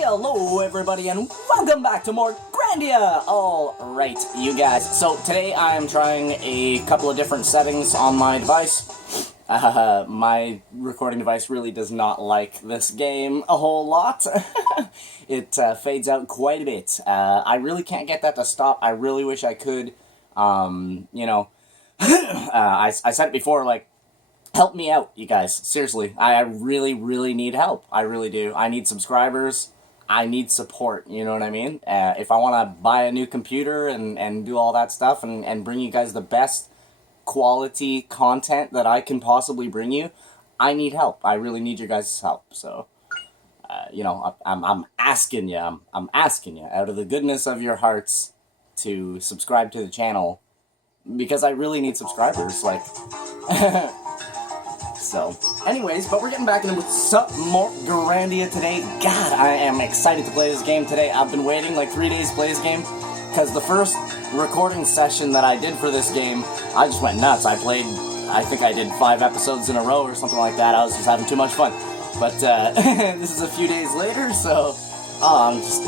Hello everybody and welcome back to more Grandia! Alright, you guys, so today I am trying a couple of different settings on my device. My recording device really does not like this game a whole lot. It fades out quite a bit. I really can't get that to stop. I really wish I could. I said it before, like, help me out, you guys. Seriously, I really need help. I really do. I need subscribers. I need support, you know what I mean? If I want to buy a new computer and do all that stuff and bring you guys the best quality content that I can possibly bring you, I need help. I really need your guys' help. So, I'm asking you, I'm asking you out of the goodness of your hearts to subscribe to the channel because I really need subscribers, like... So, anyways, but we're getting back into some more Grandia today. God, I am excited to play this game today. I've been waiting like 3 days to play this game, because the first recording session that I did for this game, I just went nuts. I think I did 5 episodes in a row or something like that. I was just having too much fun. But, this is a few days later, so, I'm just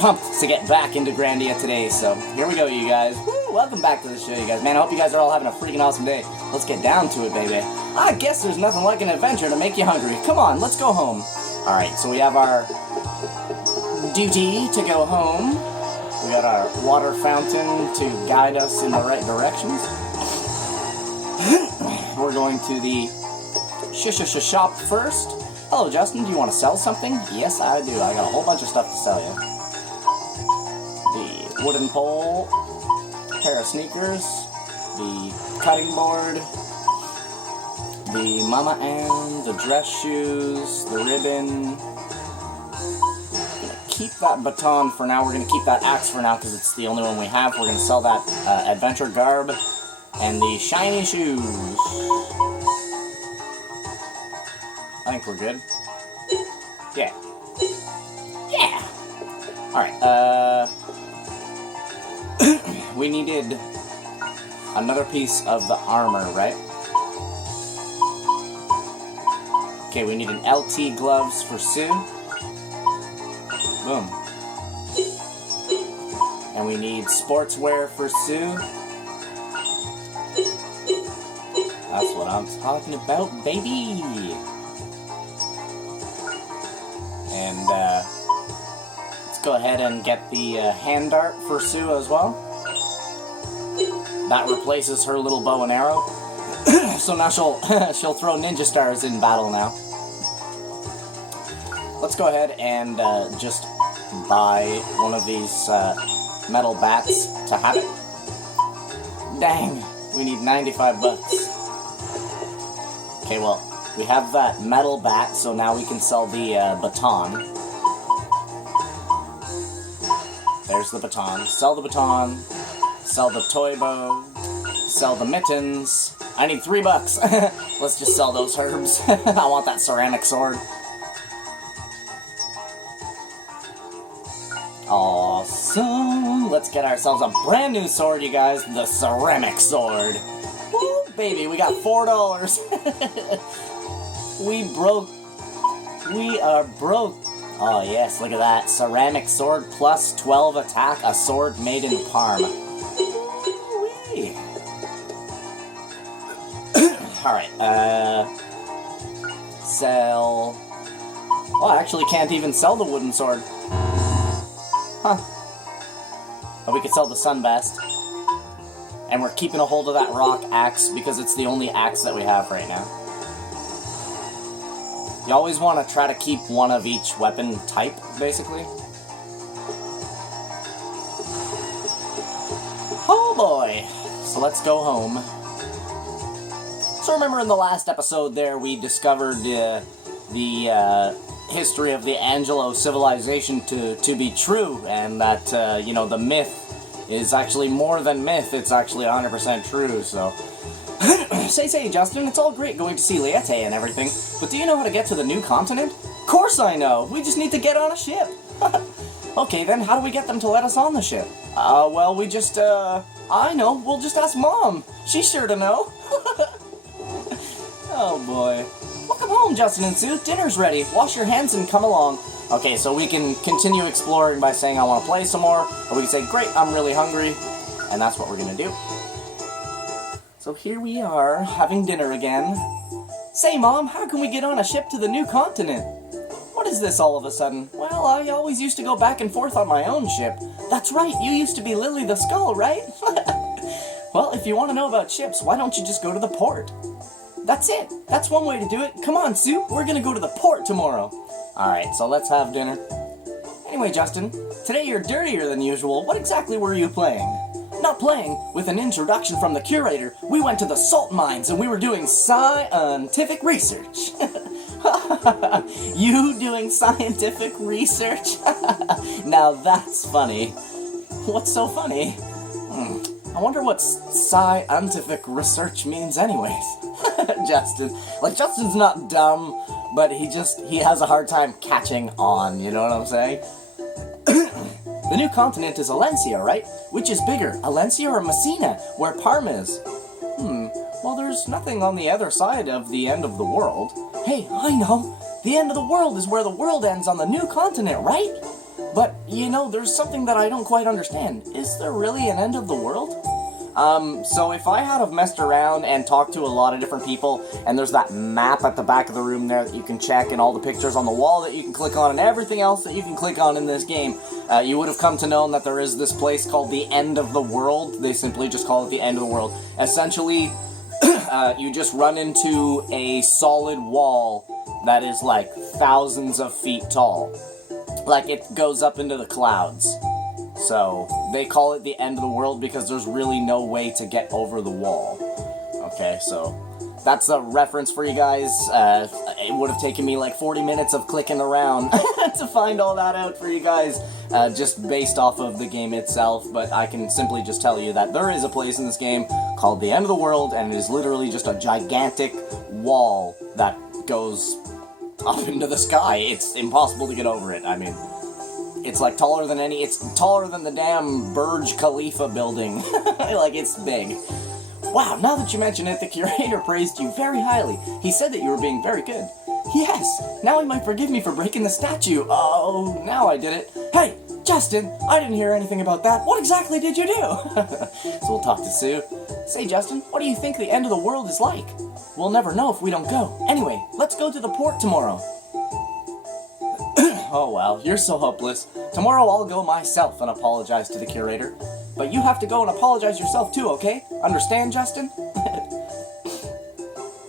pumped to get back into Grandia today. So, here we go, you guys. Woo! Welcome back to the show, you guys. Man, I hope you guys are all having a freaking awesome day. Let's get down to it, baby. I guess there's nothing like an adventure to make you hungry. Come on, let's go home. Alright, so we have our duty to go home. We got our water fountain to guide us in the right directions. We're going to the shop first. Hello, Justin, do you want to sell something? Yes, I do. I got a whole bunch of stuff to sell you. The wooden pole, pair of sneakers, the cutting board, the Mama Ann, the dress shoes, the ribbon. Gonna keep that baton for now. We're gonna keep that axe for now because it's the only one we have. We're gonna sell that adventure garb and the shiny shoes. I think we're good. Yeah. Yeah! Alright, we needed another piece of the armor, right? Okay, we need an LT gloves for Sue. Boom. And we need sportswear for Sue. That's what I'm talking about, baby! And, let's go ahead and get the hand dart for Sue as well. That replaces her little bow and arrow. So now she'll throw ninja stars in battle now. Let's go ahead and just buy one of these metal bats to have it. Dang, we need 95 bucks. Okay, well, we have that metal bat, so now we can sell the baton. There's the baton. Sell the baton. Sell the toy bow. Sell the mittens. I need $3. Let's just sell those herbs. I want that ceramic sword. Awesome. Let's get ourselves a brand new sword, you guys. The ceramic sword. Woo, baby, we got $4. We are broke. Oh yes, look at that. Ceramic sword plus 12 attack. A sword made in Parma. Alright, sell... Oh, I actually can't even sell the wooden sword. Huh. But we could sell the sunbest. And we're keeping a hold of that rock axe because it's the only axe that we have right now. You always want to try to keep one of each weapon type, basically. Oh boy! So let's go home. So remember in the last episode there, we discovered the history of the Angelo civilization to be true, and that, the myth is actually more than myth, it's actually 100% true, so... Say, Justin, it's all great going to see Liete and everything, but do you know how to get to the new continent? Of course I know! We just need to get on a ship! Okay, then how do we get them to let us on the ship? Well, we just, I know, we'll just ask Mom! She's sure to know! Oh boy. Welcome home, Justin and Sue. Dinner's ready. Wash your hands and come along. Okay, so we can continue exploring by saying I want to play some more, or we can say, great, I'm really hungry, and that's what we're going to do. So here we are, having dinner again. Say, Mom, how can we get on a ship to the new continent? What is this all of a sudden? Well, I always used to go back and forth on my own ship. That's right, you used to be Lily the Skull, right? Well, if you want to know about ships, why don't you just go to the port? That's it. That's one way to do it. Come on, Sue, we're going to go to the port tomorrow. Alright, so let's have dinner. Anyway, Justin, today you're dirtier than usual. What exactly were you playing? Not playing. With an introduction from the curator, we went to the salt mines and we were doing scientific research. You doing scientific research? Now that's funny. What's so funny? I wonder what scientific research means anyways. Justin. Like, Justin's not dumb, but he has a hard time catching on, you know what I'm saying? The new continent is Alencia, right? Which is bigger, Alencia or Messina, where Parma is? Well, there's nothing on the other side of the end of the world. Hey, I know! The end of the world is where the world ends on the new continent, right? But, you know, there's something that I don't quite understand. Is there really an end of the world? So if I had have messed around and talked to a lot of different people, and there's that map at the back of the room there that you can check, and all the pictures on the wall that you can click on, and everything else that you can click on in this game, you would have come to know that there is this place called the End of the World. They simply just call it the End of the World. Essentially, you just run into a solid wall that is like thousands of feet tall. Like, it goes up into the clouds. So, they call it the End of the World because there's really no way to get over the wall. Okay, so that's a reference for you guys. It would have taken me like 40 minutes of clicking around to find all that out for you guys, just based off of the game itself, but I can simply just tell you that there is a place in this game called the End of the World, and it is literally just a gigantic wall that goes up into the sky. It's impossible to get over it. I mean, it's like taller than it's taller than the damn Burj Khalifa building. Like, it's big. Wow, now that you mention it, the curator praised you very highly. He said that you were being very good. Yes, now he might forgive me for breaking the statue. Oh, now I did it. Hey, Justin, I didn't hear anything about that. What exactly did you do? So we'll talk to Sue. Say, Justin, what do you think the end of the world is like? We'll never know if we don't go. Anyway, let's go to the port tomorrow. Oh, well, you're so hopeless. Tomorrow I'll go myself and apologize to the curator. But you have to go and apologize yourself too, okay? Understand, Justin?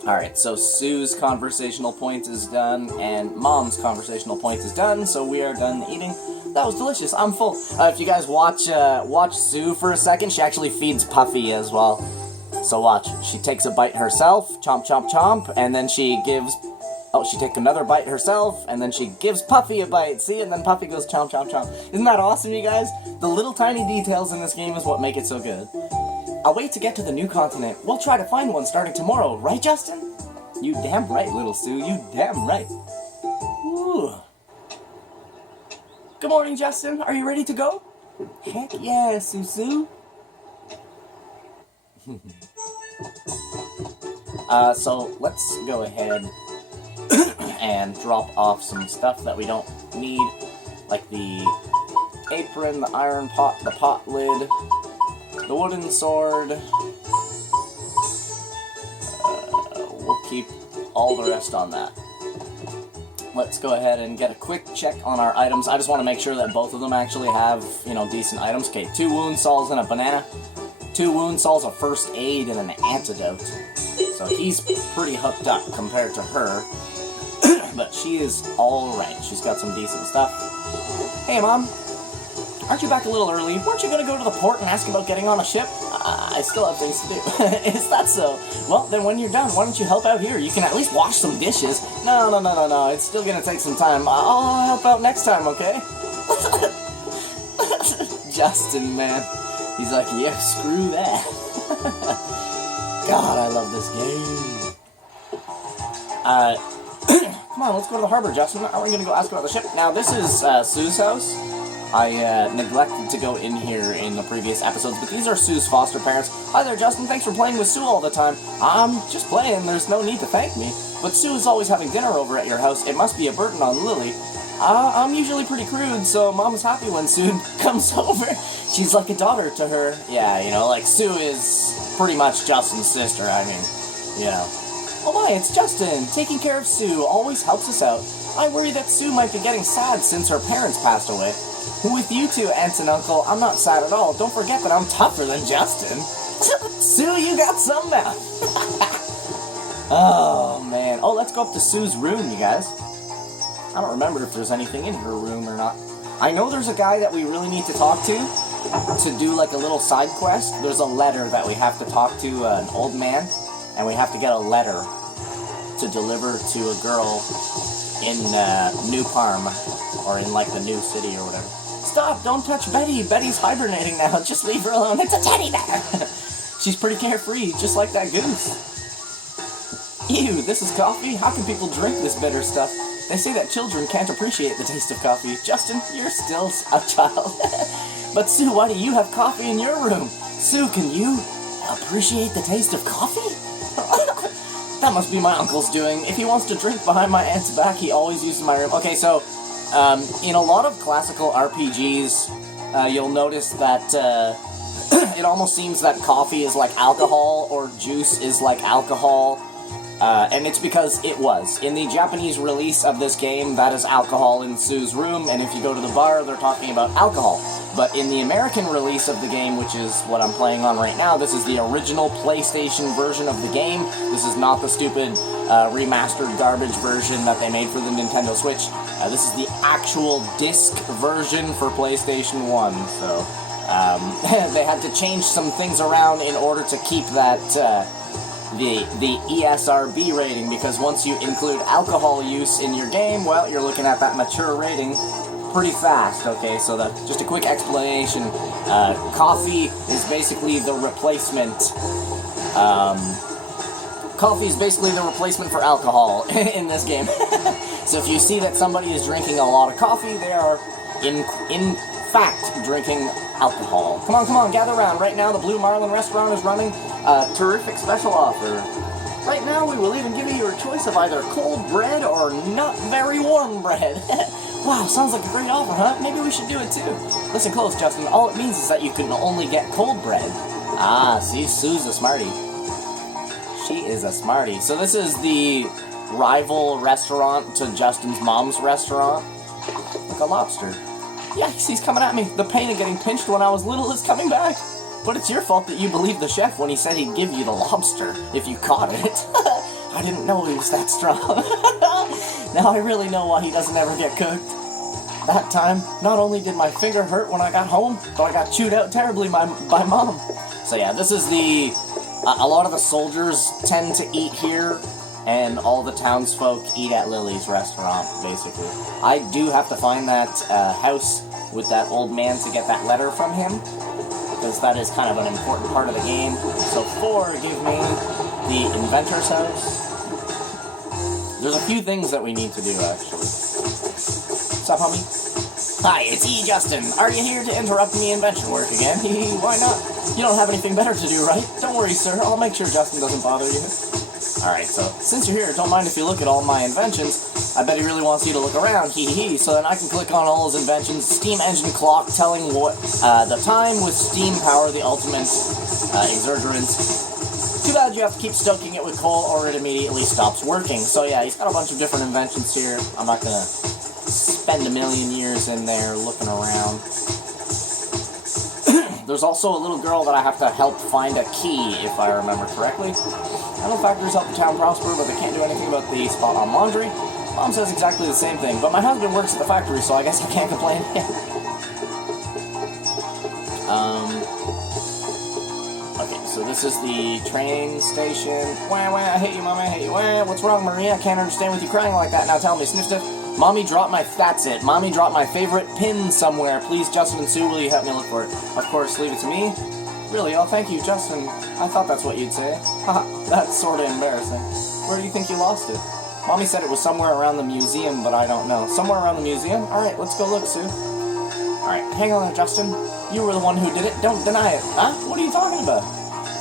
Alright, so Sue's conversational point is done, and Mom's conversational point is done, so we are done eating. That was delicious. I'm full. If you guys watch Sue for a second, she actually feeds Puffy as well. So watch. She takes a bite herself, chomp, chomp, chomp, and then she gives... Oh, she takes another bite herself, and then she gives Puffy a bite, see? And then Puffy goes chomp, chomp, chomp. Isn't that awesome, you guys? The little tiny details in this game is what make it so good. I'll wait to get to the new continent. We'll try to find one starting tomorrow, right, Justin? You damn right, little Sue, you damn right. Ooh. Good morning, Justin. Are you ready to go? Heck yeah, Sue. So let's go ahead and drop off some stuff that we don't need, like the apron, the iron pot, the pot lid, the wooden sword. We'll keep all the rest on that. Let's go ahead and get a quick check on our items. I just want to make sure that both of them actually have, you know, decent items. Okay, 2 wound salves and a banana. 2 wound salves, a first aid, and an antidote. So he's pretty hooked up compared to her. But she is alright. She's got some decent stuff. Hey, Mom. Aren't you back a little early? Weren't you going to go to the port and ask about getting on a ship? I still have things to do. Is that so? Well, then when you're done, why don't you help out here? You can at least wash some dishes. No. It's still going to take some time. I'll help out next time, okay? Justin, man. He's like, yeah, screw that. God, I love this game. Come on, let's go to the harbor, Justin. Are we going to go ask about the ship? Now, this is Sue's house. I neglected to go in here in the previous episodes, but these are Sue's foster parents. Hi there, Justin. Thanks for playing with Sue all the time. I'm just playing. There's no need to thank me. But Sue is always having dinner over at your house. It must be a burden on Lily. I'm usually pretty crude, so Mom's happy when Sue comes over. She's like a daughter to her. Yeah, you know, like Sue is pretty much Justin's sister, I mean, you know. Oh my, it's Justin! Taking care of Sue always helps us out. I worry that Sue might be getting sad since her parents passed away. With you two, aunts and uncle, I'm not sad at all. Don't forget that I'm tougher than Justin. Sue, you got some now. Oh, man. Oh, let's go up to Sue's room, you guys. I don't remember if there's anything in her room or not. I know there's a guy that we really need to talk to do like a little side quest. There's a letter that we have to talk to an old man, and we have to get a letter to deliver to a girl in New Parm, or in like the new city or whatever. Stop! Don't touch Betty! Betty's hibernating now. Just leave her alone. It's a teddy bear! She's pretty carefree, just like that goose. Ew, this is coffee? How can people drink this bitter stuff? They say that children can't appreciate the taste of coffee. Justin, you're still a child. But Sue, why do you have coffee in your room? Sue, can you appreciate the taste of coffee? That must be my uncle's doing. If he wants to drink behind my aunt's back, he always uses my room. Okay, so, in a lot of classical RPGs, you'll notice that, it almost seems that coffee is like alcohol, or juice is like alcohol. And it's because it was. In the Japanese release of this game, that is alcohol in Sue's room, and if you go to the bar, they're talking about alcohol. But in the American release of the game, which is what I'm playing on right now, this is the original PlayStation version of the game. This is not the stupid remastered garbage version that they made for the Nintendo Switch. This is the actual disc version for PlayStation 1, so they had to change some things around in order to keep that the ESRB rating, because once you include alcohol use in your game, well, you're looking at that mature rating pretty fast, okay? So just a quick explanation. Coffee is basically the replacement, coffee is basically the replacement for alcohol in this game. So if you see that somebody is drinking a lot of coffee, they are in fact drinking alcohol. Come on, gather around. Right now, the Blue Marlin restaurant is running a terrific special offer. Right now, we will even give you your choice of either cold bread or not very warm bread. Wow, sounds like a great offer, huh? Maybe we should do it too. Listen close, Justin. All it means is that you can only get cold bread. Ah, see, Sue's a smarty. She is a smarty. So this is the rival restaurant to Justin's mom's restaurant. Like a lobster. Yikes, he's coming at me. The pain of getting pinched when I was little is coming back. But it's your fault that you believed the chef when he said he'd give you the lobster if you caught it. I didn't know he was that strong. Now I really know why he doesn't ever get cooked. That time, not only did my finger hurt when I got home, but I got chewed out terribly by Mom. So yeah, this is the... a lot of the soldiers tend to eat here, and all the townsfolk eat at Lily's restaurant, basically. I do have to find that house with that old man to get that letter from him, because that is kind of an important part of the game. So 4, give me the inventor's house. There's a few things that we need to do, actually. What's up, homie? Hi, it's Justin. Are you here to interrupt me invention work again? Why not? You don't have anything better to do, right? Don't worry, sir. I'll make sure Justin doesn't bother you. Alright, so since you're here, don't mind if you look at all my inventions. I bet he really wants you to look around, so then I can click on all his inventions. Steam engine clock telling what the time with steam power, the ultimate exergerant. Too bad you have to keep stoking it with coal or it immediately stops working. So yeah, he's got a bunch of different inventions here. I'm not gonna spend a million years in there looking around. There's also a little girl that I have to help find a key, if I remember correctly. I know factories help the town prosper, but they can't do anything about the spot on laundry. Mom says exactly the same thing, but my husband works at the factory, so I guess I can't complain. Okay, so this is the train station. Wah, wah, I hate you, Mom, I hate you. Wah, what's wrong, Maria? I can't understand with you crying like that. Now tell me, sniff, sniff. Mommy dropped my... That's it. Mommy dropped my favorite pin somewhere. Please, Justin and Sue, will you help me look for it? Of course, leave it to me. Really? Oh, thank you, Justin. I thought that's what you'd say. Haha, that's sort of embarrassing. Where do you think you lost it? Mommy said it was somewhere around the museum, but I don't know. Somewhere around the museum? Alright, let's go look, Sue. Alright, hang on there, Justin. You were the one who did it. Don't deny it. Huh? What are you talking about?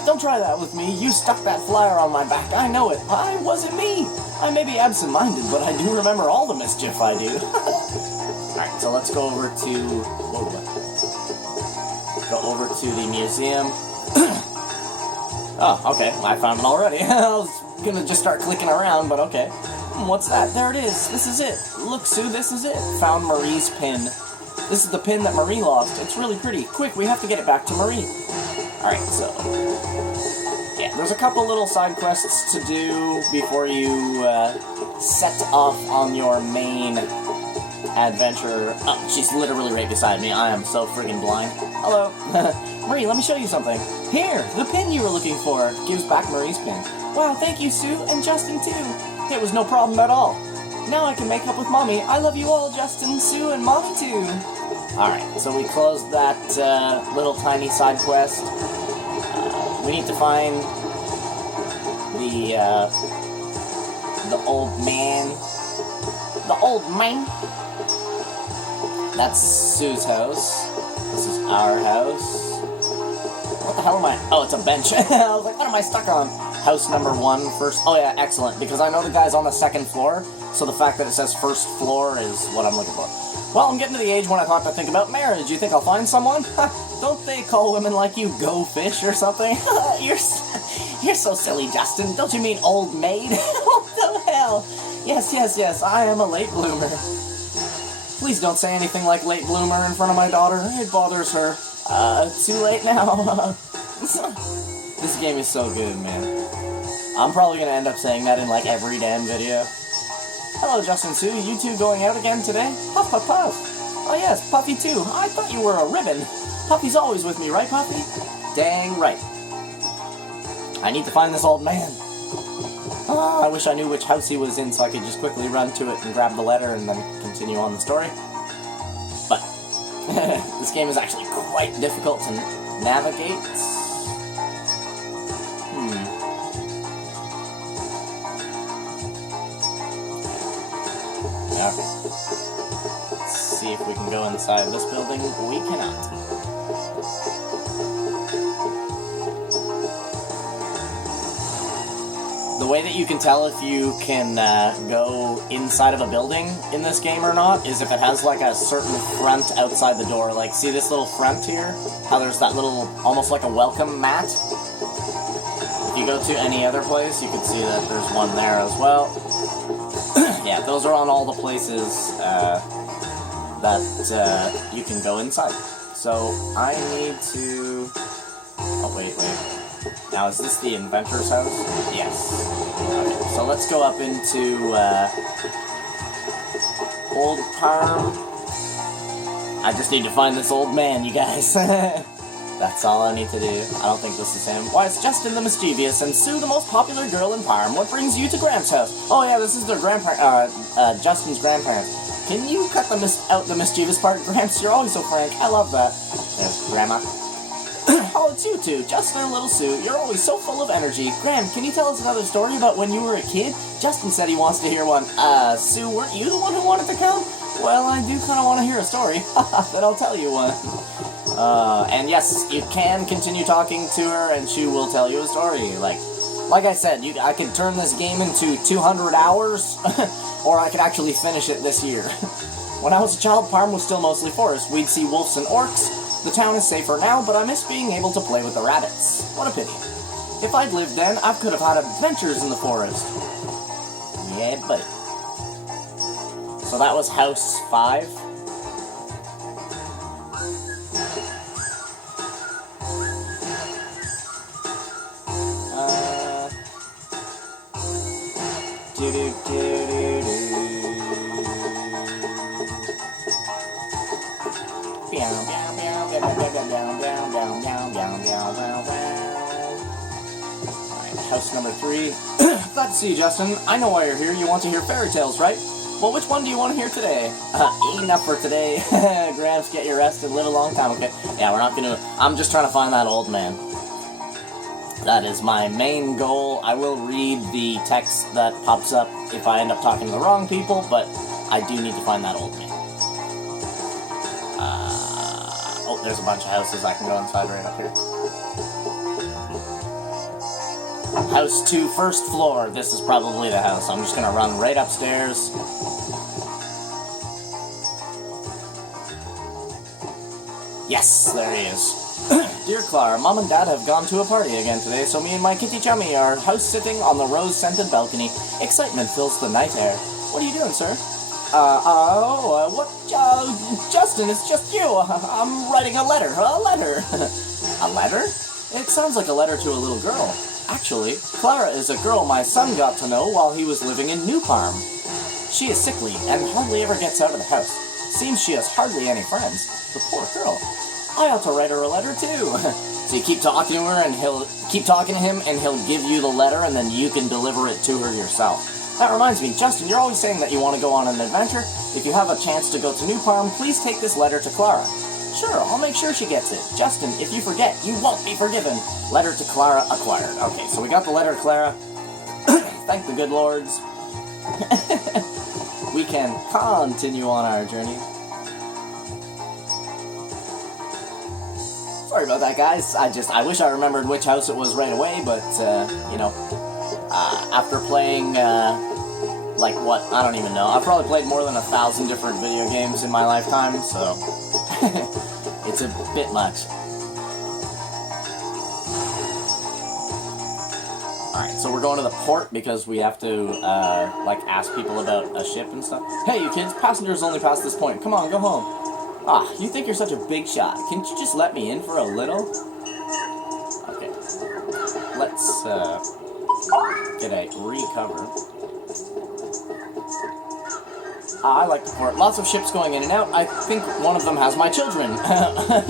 Don't try that with me. You stuck that flyer on my back. I know it. Wasn't me. I may be absent-minded, but I do remember all the mischief I do. let's go over to... Whoa. Go over to the museum. Oh, okay. I found it already. I was gonna just start clicking around, but okay. What's that? There it is. This is it. Look, Sue, this is it. Found Marie's pin. This is the pin that Marie lost. It's really pretty. Quick, we have to get it back to Marie. Alright, so... yeah, there's a couple little side quests to do before you set off on your main adventure. Oh, she's literally right beside me. I am so friggin' blind. Hello. Marie, let me show you something. Here, the pin you were looking for. Gives back Marie's pin. Wow, thank you, Sue, and Justin, too. It was no problem at all. Now I can make up with Mommy. I love you all, Justin, Sue, and Mommy, too. Alright, so we closed that little tiny side quest. We need to find the old man. The old man? That's Sue's house. This is our house. What the hell am I? Oh, it's a bench. I was like, what am I stuck on? House number 1 first. Oh yeah, excellent. Because I know the guy's on the 2nd floor, so the fact that it says 1st floor is what I'm looking for. Well, I'm getting to the age when I thought to think about marriage. You think I'll find someone? Don't they call women like you go fish or something? You're so silly, Justin. Don't you mean old maid? What the hell? Yes, I am a late bloomer. Please don't say anything like late bloomer in front of my daughter. It bothers her. Too late now. This game is so good, man. I'm probably gonna end up saying that in like every damn video. Hello, Justin, Sue. You two going out again today? Puff, puff, puff. Oh yes, Puffy too. I thought you were a ribbon. Puffy's always with me, right, Puffy? Dang right. I need to find this old man. Oh, I wish I knew which house he was in so I could just quickly run to it and grab the letter and then continue on the story. But this game is actually quite difficult to navigate. Okay. Let's see if we can go inside this building. We cannot. The way that you can tell if you can go inside of a building in this game or not is if it has like a certain front outside the door. Like, see this little front here? How there's that little, almost like a welcome mat? If you go to any other place, you can see that there's one there as well. Yeah, those are on all the places that you can go inside. So, I need to... Oh, wait. Now, is this the inventor's house? Yes. Okay, so let's go up into Old Parm. I just need to find this old man, you guys. That's all I need to do. I don't think this is him. Why, it's Justin the Mischievous and Sue the most popular girl in Parm. What brings you to Gramps' house? Oh yeah, this is their Justin's grandparents. Can you cut out the mischievous part, Gramps? You're always so frank. I love that. There's Grandma. Oh, it's you two, Justin and little Sue. You're always so full of energy. Graham, can you tell us another story about when you were a kid? Justin said he wants to hear one. Sue, weren't you the one who wanted to come? Well, I do kind of want to hear a story. Then I'll tell you one. And yes, you can continue talking to her and she will tell you a story. Like I said, I could turn this game into 200 hours, or I could actually finish it this year. When I was a child, Parm was still mostly forest. We'd see wolves and orcs. The town is safer now, but I miss being able to play with the rabbits. What a pity. If I'd lived then, I could have had adventures in the forest. Yeah, buddy. So that was House 5. House number 3. Glad to see you, Justin. I know why you're here. You want to hear fairy tales, right? Well, which one do you want to hear today? Enough for today. Gramps, get your rest and live a long time, okay? Yeah, we're not gonna... I'm just trying to find that old man. That is my main goal. I will read the text that pops up if I end up talking to the wrong people, but I do need to find that old man. Oh, there's a bunch of houses I can go inside right up here. House 2, first floor. This is probably the house. I'm just gonna run right upstairs. Yes, there he is. Dear Clara, Mom and Dad have gone to a party again today, so me and my kitty chummy are house-sitting on the rose-scented balcony. Excitement fills the night air. What are you doing, sir? Justin, it's just you. I'm writing a letter. A letter? A letter? It sounds like a letter to a little girl. Actually, Clara is a girl my son got to know while he was living in New Farm. She is sickly and hardly ever gets out of the house. Seems she has hardly any friends. The poor girl. I ought to write her a letter too. So you keep talking to her and he'll give you the letter and then you can deliver it to her yourself. That reminds me, Justin, you're always saying that you want to go on an adventure. If you have a chance to go to New Farm, please take this letter to Clara. Sure, I'll make sure she gets it. Justin, if you forget, you won't be forgiven. Letter to Clara acquired. Okay, so we got the letter to Clara. Thank the good lords. We can continue on our journey. Sorry about that, guys. I wish I remembered which house it was right away, but, after playing, I don't even know. I've probably played more than 1,000 different video games in my lifetime, so it's a bit much. Alright, so we're going to the port because we have to, ask people about a ship and stuff. Hey, you kids, passengers only past this point. Come on, go home. Ah, you think you're such a big shot. Can't you just let me in for a little? Okay. Let's, get a recover. I like the port. Lots of ships going in and out. I think one of them has my children.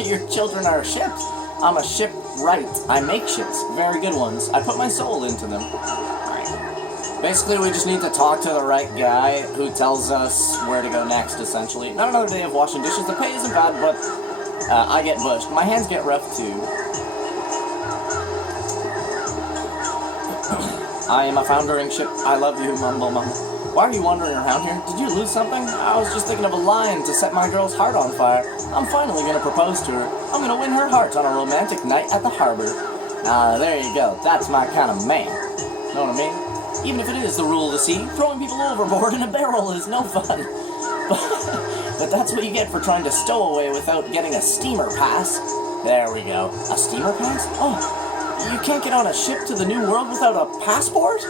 Your children are ships? I'm a shipwright. I make ships. Very good ones. I put my soul into them. Alright. Basically, we just need to talk to the right guy who tells us where to go next, essentially. Not another day of washing dishes. The pay isn't bad, but I get bushed. My hands get rough, too. I am a foundering ship. I love you, Mumble Mumble. Why are you wandering around here? Did you lose something? I was just thinking of a line to set my girl's heart on fire. I'm finally gonna propose to her. I'm gonna win her heart on a romantic night at the harbor. There you go. That's my kind of man. Know what I mean? Even if it is the rule of the sea, throwing people overboard in a barrel is no fun. But that's what you get for trying to stow away without getting a steamer pass. There we go. A steamer pass? Oh, you can't get on a ship to the New World without a passport?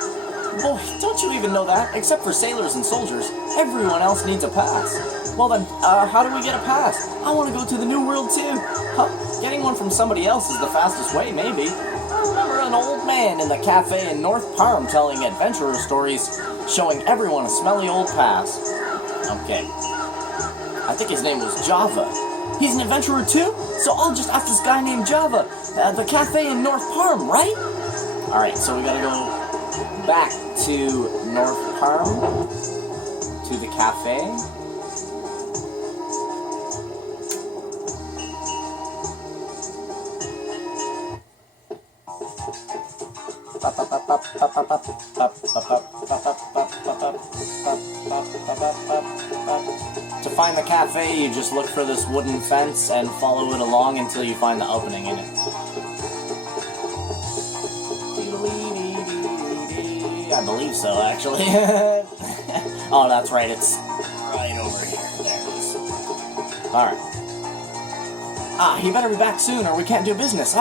Boy, don't you even know that? Except for sailors and soldiers, everyone else needs a pass. Well then, how do we get a pass? I want to go to the New World too. Huh, getting one from somebody else is the fastest way, maybe. I remember an old man in the cafe in North Parm telling adventurer stories, showing everyone a smelly old pass. Okay. I think his name was Java. He's an adventurer too? So I'll just ask this guy named Java. The cafe in North Parm, right? Alright, so we gotta go back to North Parm, to the cafe. To find the cafe, you just look for this wooden fence and follow it along until you find the opening in it. I believe so, actually. Oh, that's right, it's right over here. There it is. Alright. You better be back soon or we can't do business.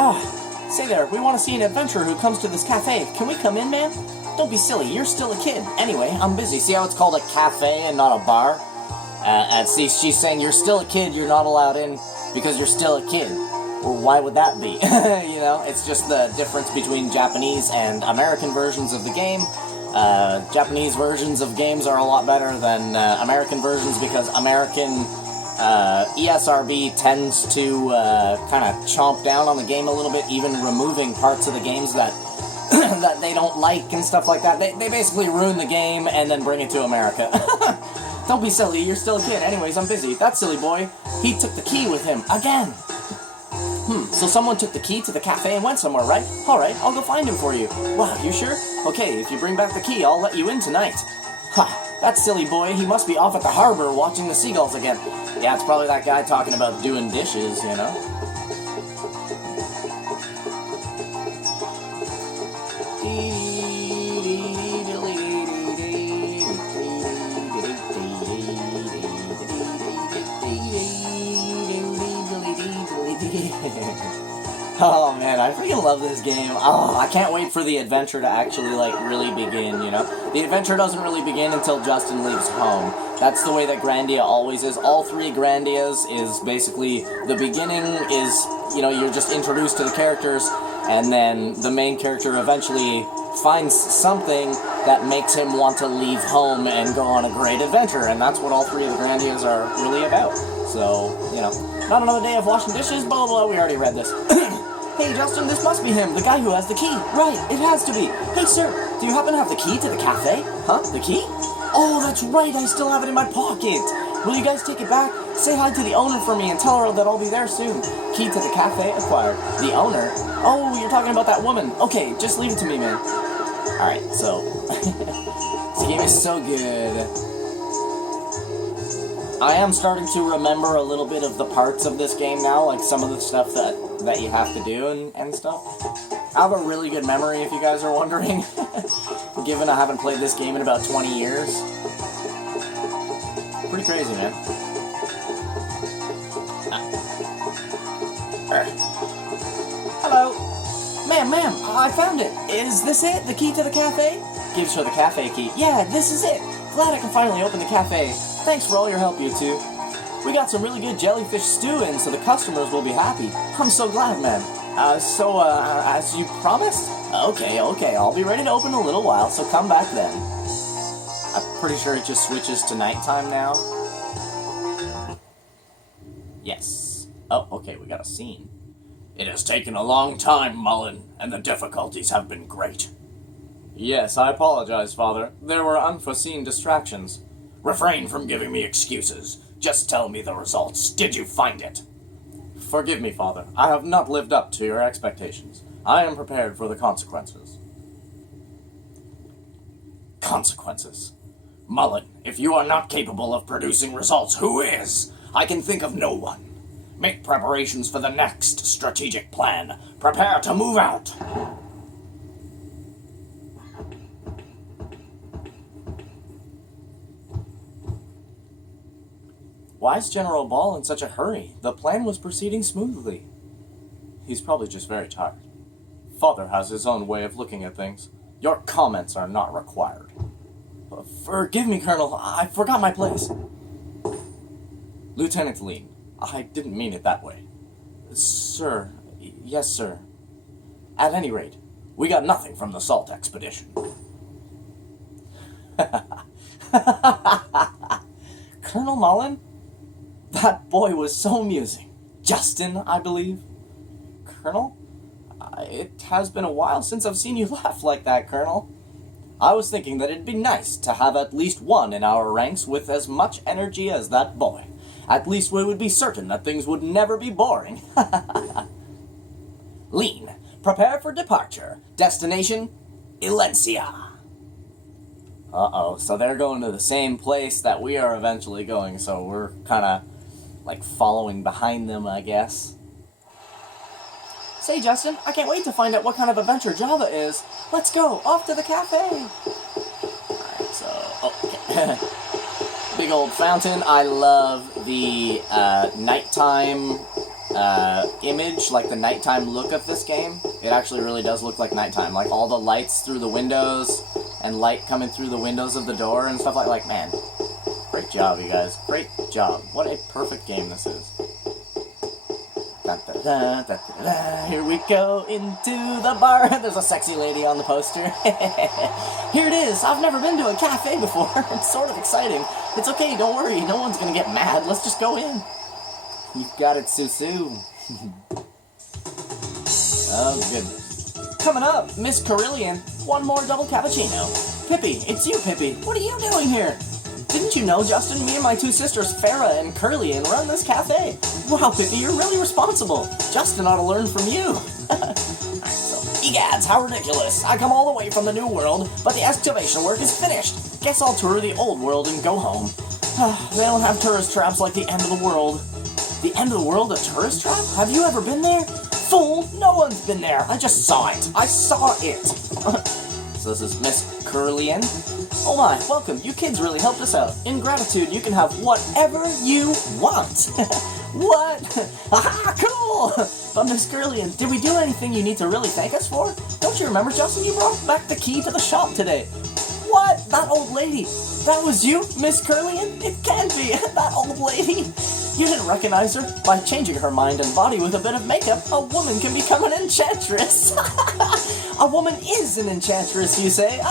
Say there, we want to see an adventurer who comes to this cafe. Can we come in, man? Don't be silly, you're still a kid. Anyway, I'm busy. See how it's called a cafe and not a bar? See, she's saying you're still a kid, you're not allowed in because you're still a kid. Well, why would that be? You know, it's just the difference between Japanese and American versions of the game. Japanese versions of games are a lot better than American versions because American ESRB tends to kind of chomp down on the game a little bit, even removing parts of the games that that they don't like and stuff like that. They basically ruin the game and then bring it to America. Don't be silly, you're still a kid. Anyways, I'm busy. That silly boy, he took the key with him again. So someone took the key to the cafe and went somewhere, right? Alright, I'll go find him for you. Wow, you sure? Okay, if you bring back the key, I'll let you in tonight. Ha, that silly boy, he must be off at the harbor watching the seagulls again. Yeah, it's probably that guy talking about doing dishes, you know? Oh man, I freaking love this game. Oh, I can't wait for the adventure to actually, like, really begin, you know? The adventure doesn't really begin until Justin leaves home. That's the way that Grandia always is. All three Grandias is basically, the beginning is, you know, you're just introduced to the characters, and then the main character eventually finds something that makes him want to leave home and go on a great adventure, and that's what all three of the Grandias are really about. So, you know, not another day of washing dishes, blah, blah, blah, we already read this. Hey, Justin, this must be him, the guy who has the key. Right, it has to be. Hey, sir, do you happen to have the key to the cafe? Huh? The key? Oh, that's right, I still have it in my pocket. Will you guys take it back? Say hi to the owner for me and tell her that I'll be there soon. Key to the cafe acquired. The owner? Oh, you're talking about that woman. Okay, just leave it to me, man. Alright, so... this game is so good. I am starting to remember a little bit of the parts of this game now, like some of the stuff that you have to do and stuff. I have a really good memory, if you guys are wondering, given I haven't played this game in about 20 years. Pretty crazy, man. Hello. Ma'am, I found it. Is this it? The key to the cafe? Gives her the cafe key. Yeah, this is it. Glad I can finally open the cafe. Thanks for all your help, you two. We got some really good jellyfish stew in, so the customers will be happy. I'm so glad, man. As you promised? Okay, I'll be ready to open in a little while, so come back then. I'm pretty sure it just switches to nighttime now. Yes. Oh, okay, we got a scene. It has taken a long time, Mullen, and the difficulties have been great. Yes, I apologize, Father. There were unforeseen distractions. Refrain from giving me excuses. Just tell me the results. Did you find it? Forgive me, Father. I have not lived up to your expectations. I am prepared for the consequences. Consequences? Mullen, if you are not capable of producing results, who is? I can think of no one. Make preparations for the next strategic plan. Prepare to move out. Why is General Ball in such a hurry? The plan was proceeding smoothly. He's probably just very tired. Father has his own way of looking at things. Your comments are not required. Forgive me, Colonel. I forgot my place. Lieutenant Lean, I didn't mean it that way. Sir. Yes, sir. At any rate, we got nothing from the salt expedition. Colonel Mullen? That boy was so amusing. Justin, I believe. Colonel? It has been a while since I've seen you laugh like that, Colonel. I was thinking that it'd be nice to have at least one in our ranks with as much energy as that boy. At least we would be certain that things would never be boring. Lean, prepare for departure. Destination, Elencia. Uh-oh, so they're going to the same place that we are eventually going, so we're kind of, like, following behind them, I guess. Say, Justin, I can't wait to find out what kind of adventure Java is. Let's go, off to the cafe. Alright, so, okay. Big old fountain. I love the nighttime image, like the nighttime look of this game. It actually really does look like nighttime. Like all the lights through the windows and light coming through the windows of the door and stuff like man, great job, you guys. Great job. What a perfect game this is. Da, da, da, da, da, da. Here we go into the bar. There's a sexy lady on the poster. Here it is. I've never been to a cafe before. It's sort of exciting. It's okay, don't worry. No one's gonna get mad. Let's just go in. You got it, Susu. Oh, goodness. Coming up, Miss Carillion. One more double cappuccino. Pippi, it's you, Pippi. What are you doing here? Didn't you know, Justin, me and my two sisters, Farah and Curlian, run this cafe? Wow, Pippi, you're really responsible. Justin ought to learn from you. Alright, so, egads, how ridiculous. I come all the way from the new world, but the excavation work is finished. Guess I'll tour the old world and go home. They don't have tourist traps like the end of the world. The end of the world, a tourist trap? Have you ever been there? Fool, no one's been there. I just saw it. I saw it. So this is Miss Curlian. Oh my, welcome. You kids really helped us out. In gratitude, you can have whatever you want. What? Aha, cool! But Miss Curlian, did we do anything you need to really thank us for? Don't you remember, Justin? You brought back the key to the shop today. What? That old lady? That was you, Miss Curlian? It can't be. That old lady. You didn't recognize her? By changing her mind and body with a bit of makeup, a woman can become an enchantress. A woman is an enchantress, you say?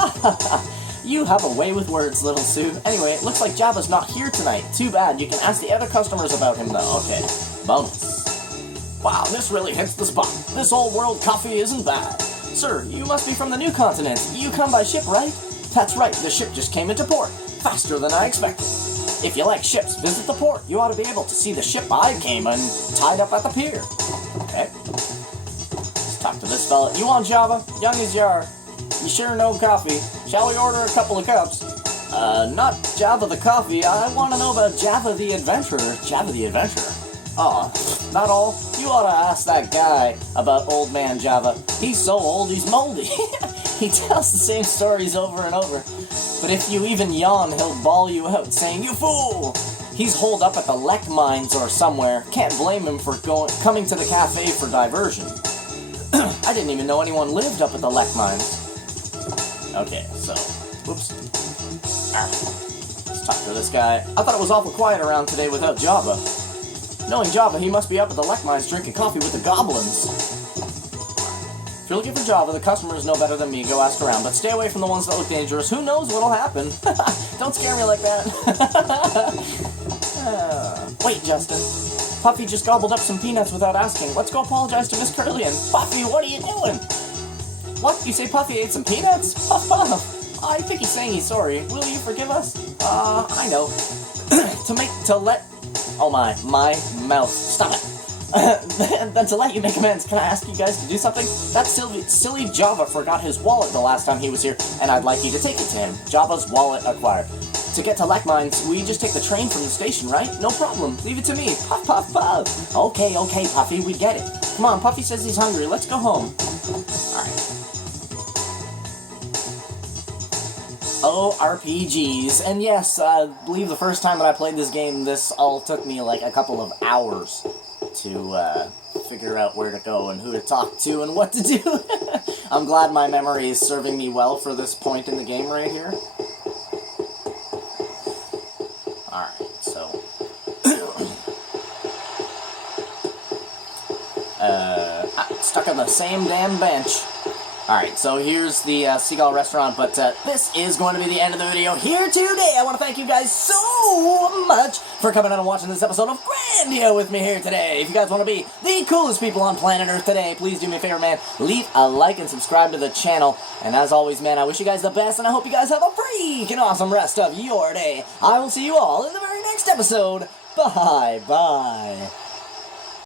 You have a way with words, little Sue. Anyway, it looks like Java's not here tonight. Too bad. You can ask the other customers about him, though. Okay. Bonus. Wow, this really hits the spot. This old world coffee isn't bad. Sir, you must be from the new continent. You come by ship, right? That's right, the ship just came into port. Faster than I expected. If you like ships, visit the port. You ought to be able to see the ship I came in tied up at the pier. Okay. Let's talk to this fella. You want Java? Young as you are. You sure know coffee. Shall we order a couple of cups? Not Java the coffee. I want to know about Java the adventurer. Java the adventurer? Aw, not all. You ought to ask that guy about old man Java. He's so old he's moldy. He tells the same stories over and over. But if you even yawn, he'll bawl you out, saying, "You fool!" He's holed up at the Lek mines or somewhere. Can't blame him for coming to the cafe for diversion. I didn't even know anyone lived up at the Lek mines. Okay, so, whoops. Let's talk to this guy. I thought it was awful quiet around today without Java. Knowing Java, he must be up at the Lek mines drinking coffee with the goblins. If you're looking for Java, the customers know better than me. Go ask around, but stay away from the ones that look dangerous. Who knows what'll happen? Don't scare me like that. Wait, Justin. Puffy just gobbled up some peanuts without asking. Let's go apologize to Miss Curlian. Puffy, what are you doing? What? You say Puffy ate some peanuts? Puff, puff. I think he's saying he's sorry. Will you forgive us? I know. Oh my mouth. Stop it. Then to let you make amends, can I ask you guys to do something? That silly Java forgot his wallet the last time he was here, and I'd like you to take it to him. Java's wallet acquired. To get to Lek Mines, we just take the train from the station, right? No problem. Leave it to me. Puff, puff, puff. Okay, Puffy, we get it. Come on, Puffy says he's hungry. Let's go home. Alright. Oh, RPGs. And yes, I believe the first time that I played this game, this all took me like a couple of hours to figure out where to go and who to talk to and what to do. I'm glad my memory is serving me well for this point in the game right here. Alright, so... stuck on the same damn bench. Alright, so here's the Seagull Restaurant, but this is going to be the end of the video here today. I want to thank you guys so much for coming out and watching this episode of Grandia with me here today. If you guys want to be the coolest people on planet Earth today, please do me a favor, man. Leave a like and subscribe to the channel. And as always, man, I wish you guys the best, and I hope you guys have a freaking awesome rest of your day. I will see you all in the very next episode. Bye-bye.